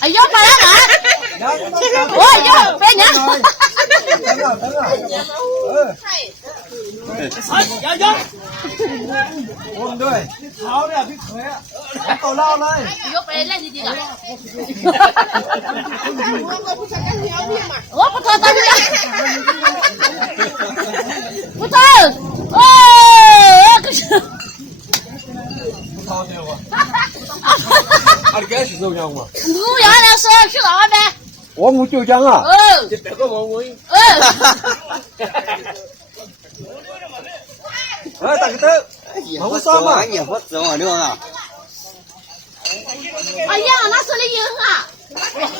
ไอ้ยกไปแล้วเหรอโอ้ยยกเป็นยังยกคนด้วยเขาเนี่ยพี่เขยอ่ะเอาเล่าเลยยกไปเล่นจริงๆอ่ะโอ้พุทโธตอนนี้พุทโธโอ้俺该是这样吗？不要了，说去哪呗？我就讲啊。这别个我。大个灯，我啥嘛？你不知道的啊？哎呀，那说的赢啊！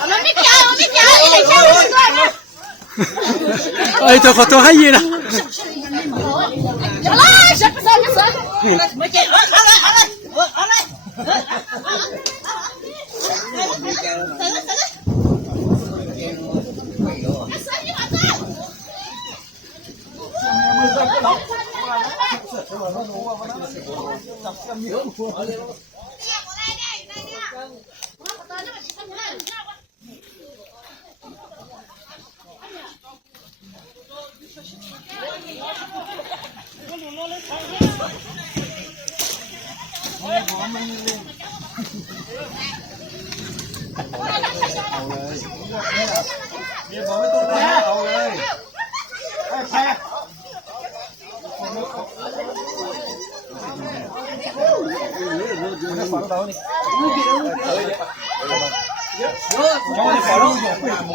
我们没掉，我没掉，一点钱都不赚了。哎，这好多还赢了。有了，是不是？没事。没给，好了，好了。你บอกไม่ต้องไปเอาเลยแพ้ฝั่งเรานี่我的保证有会么？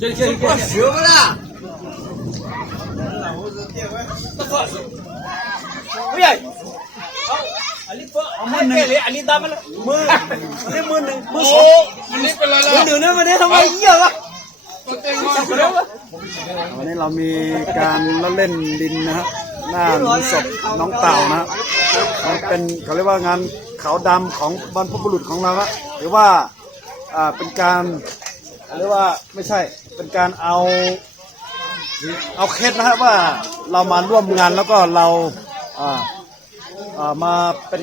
这学不啦？不要。อันนี้มือดำมันมือนี่มือหนึ่งมือสองอันนี้เป็นไรล่ะมือหนึ่งเนี่ยมันได้ทำไมเยอะวะวันนี้เรามีการเล่นดินนะฮะหน้าหลุมศพน้องเต่านะมันเป็นเขาเรียกว่างานขาวดำของบรรพบุรุษของเราละหรือว่าเป็นการเรียกว่าไม่ใช่เป็นการเอาเคล็ดนะฮะว่าเรามาร่วมงานแล้วก็เรามาเป็น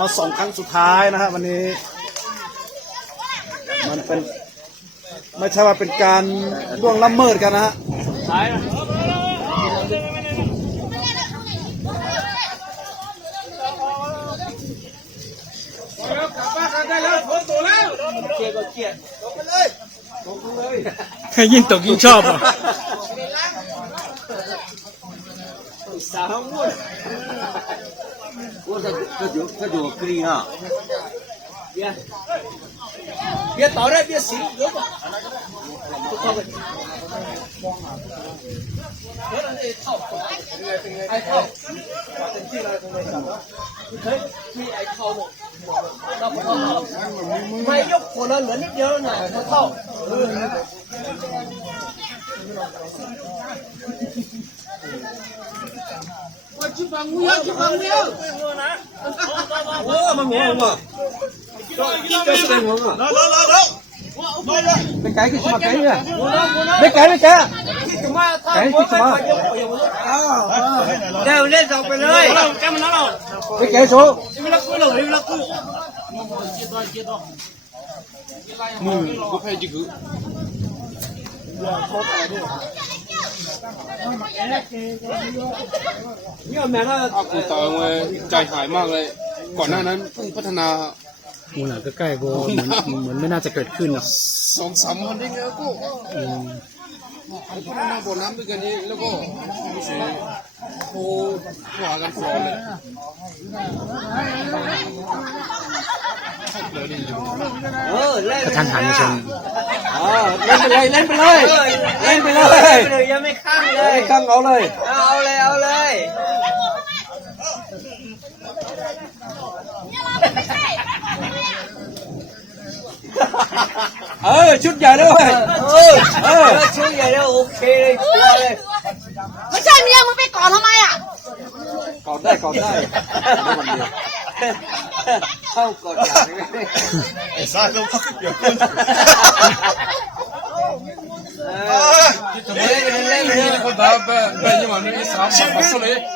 มาส่งครั้งสุดท้ายนะฮะวันนี้มันเป็นไม่ใช่ว่าเป็นการล่วงละเมิดกันนะฮะยิ่งตกยิ่งชอบอ่ะ这就可以啊！别倒了，别洗，有吧？爱靠，爱靠的，那不靠，没有可能轮一点呢，不靠。去放牛，去放牛。我们我。这是我们。走。ไม่ไกลกี่ชั่วโมงไกลเนี่ยไม่ไกลไกลกี่ชั่วโมงเดี๋ยวเล่นต่อไปเลยไม่ไกลโซ่กูเพย์จิกุอากูตาเว้ยใจหายมากเลยก่อนหน้านั้นเพิ่งพัฒนามูหลาก็ใกล้โบเหมือนไม่น่าจะเกิดขึ้นหรอก2-3 วันเองก็พัฒนาบ่อน้ำด้วยกันนี้แล้วก็รู้สึกโทรหากันฟอนเลยกระทันหันชนเล่นไปเลยเล่นไปเลยเล่นไปเลยยังไม่ข้างเลยข้างเอาเลยเอาเลยชุดใหญ่ด้วยชุดใหญ่แล้วโอเคเลยไม่ใช่เมียมึงไปก่อนทำไมอ่ะก่อนได้เข้าก่อนอย่างนี้ไอ้ซ่าต้องพักเดี๋ยวคุณ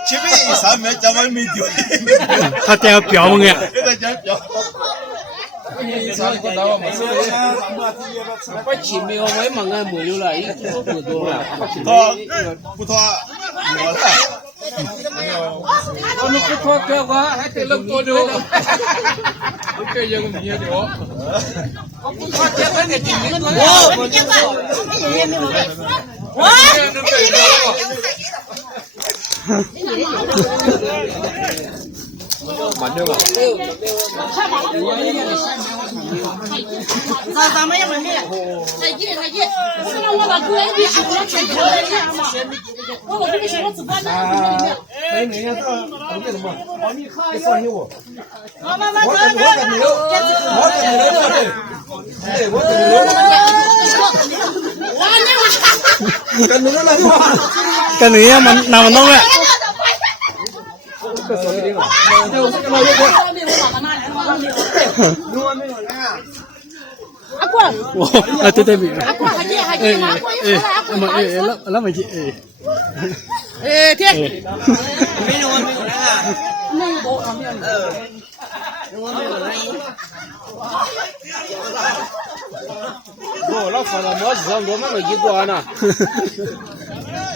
前面一3秒讲完没丢，他这样表มึงเนี่ย你啥个到嘛？快起没有没忙啊，没有了，一多不多了。不拖我了。我们不拖个话，还得弄多久？这样没有的哦。我不拖这个给你们了。我这个也没有的。我慢点吧。咱们也没的。再见。是让我把哥一起来全球的这样嘛。我跟你说，我只管那个里面。哎，你看这这什么？你看一下我。妈，走。我跟你聊。哎，我跟你聊。跟你聊了吗？กันนี้มันนำมันต้องแหละ阿冠，对比阿冠还接，แล้วไม่คิด天，没有来啊。没有哦，那放到帽子上，我们没一关呢。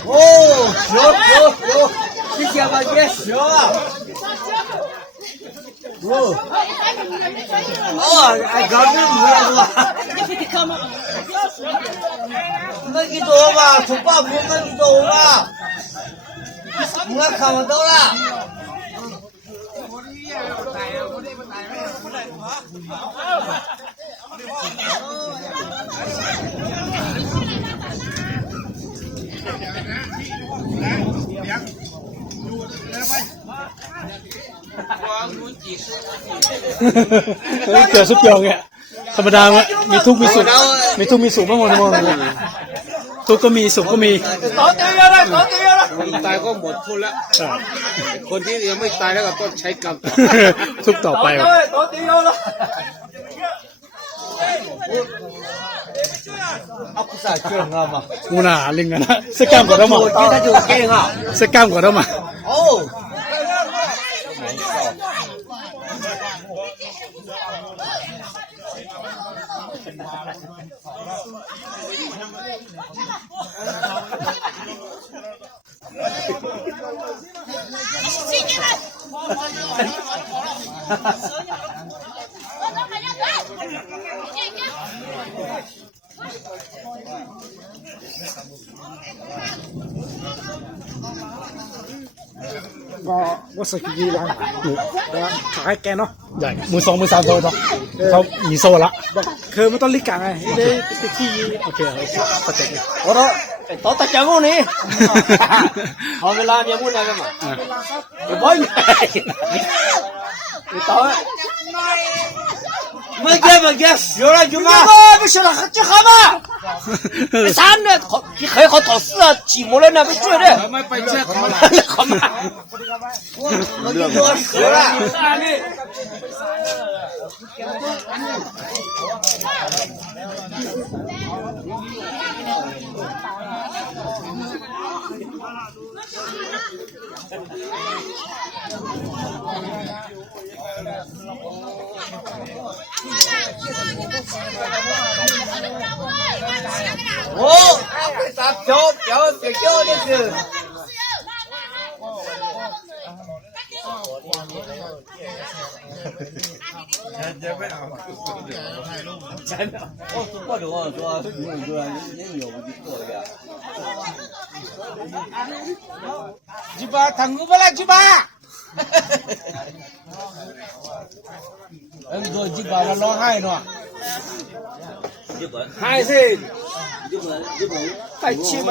哦，有，你先把这行啊。哎，刚才没了是吧？没几多吧，从八部没几多吧，我看不到了。เกี่ยวสุดยอดเนี่ยธรรมดามีทุกมีสุขมีสุขบ้างมั้งทุกก็มีสุขก็มีคนตายก็หมดทุนแล้วคนที่ยังไม่ตายแล้วก็ต้องใช้กรรมต่อ ทุกต่อไปมูน่าลิงกันนะสกัมกว่าเรามาสกัมกว่าเรามาก็สักกี่ล้านขายแกเนาะใหญ่มือ2มือ3โตเนาะเขามีโซละคือมันต้องลิกกังไงได้ที่โอเคเข้าใจโอ้โตตะจังนี่เอาเวลาเนี่ยพูดอะไรกันมาบ่อยโต没给，有了就嘛。不行了，这好嘛？啥呢？你还好讨事啊？寂寞了那不觉得？ไม่ไปเช็คเขาละ 好嘛？我就说死了。哦，啥飘别叫的是。真的，我说，你有的做的。去吧，堂哥不来去吧。ตัวจีบาร้องไห้เนาะไห้สิไปชิม